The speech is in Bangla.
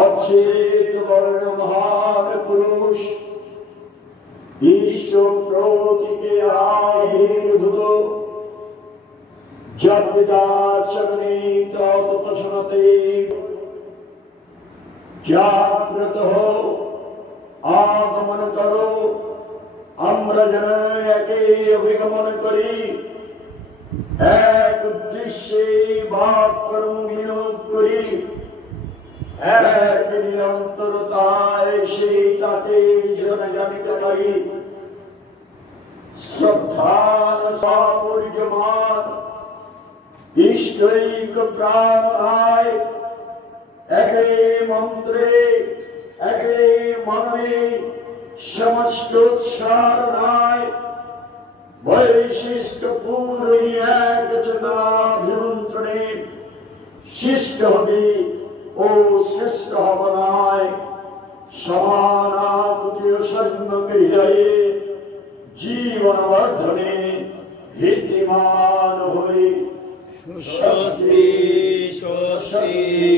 অচ্ছেদ বর্ণমহান পুরুষ ঈশ্বর প্রতীকে আবির্ভূত যৎপিতার চরণে তৎপ্রসন্নতে জাগ্রত আগমন করো। আমরা যেন একে অভিগমন করি, এক উদ্দেশ্যে ভাব কর্ম বিনিয়োগ করি, এক নিরন্তরতায় সেই তাকে জনজানিত করি। শ্রদ্ধান পরিজমান ইষ্টৈক প্রাণায় একে মন্ত্রে একে মনে সমস্ত উৎসারণায় বৈশিষ্ট্য পূর্ণী এক চেতনাভিমন্ত্রণে শিষ্ট হবে ও শ্রেষ্ঠ হবনায় সমানাকুতীয় সন্ন্যক্রিয়ায় জীবন বর্ধনে ভিত্তিমান হয়ে। স্বস্তি স্বস্তি।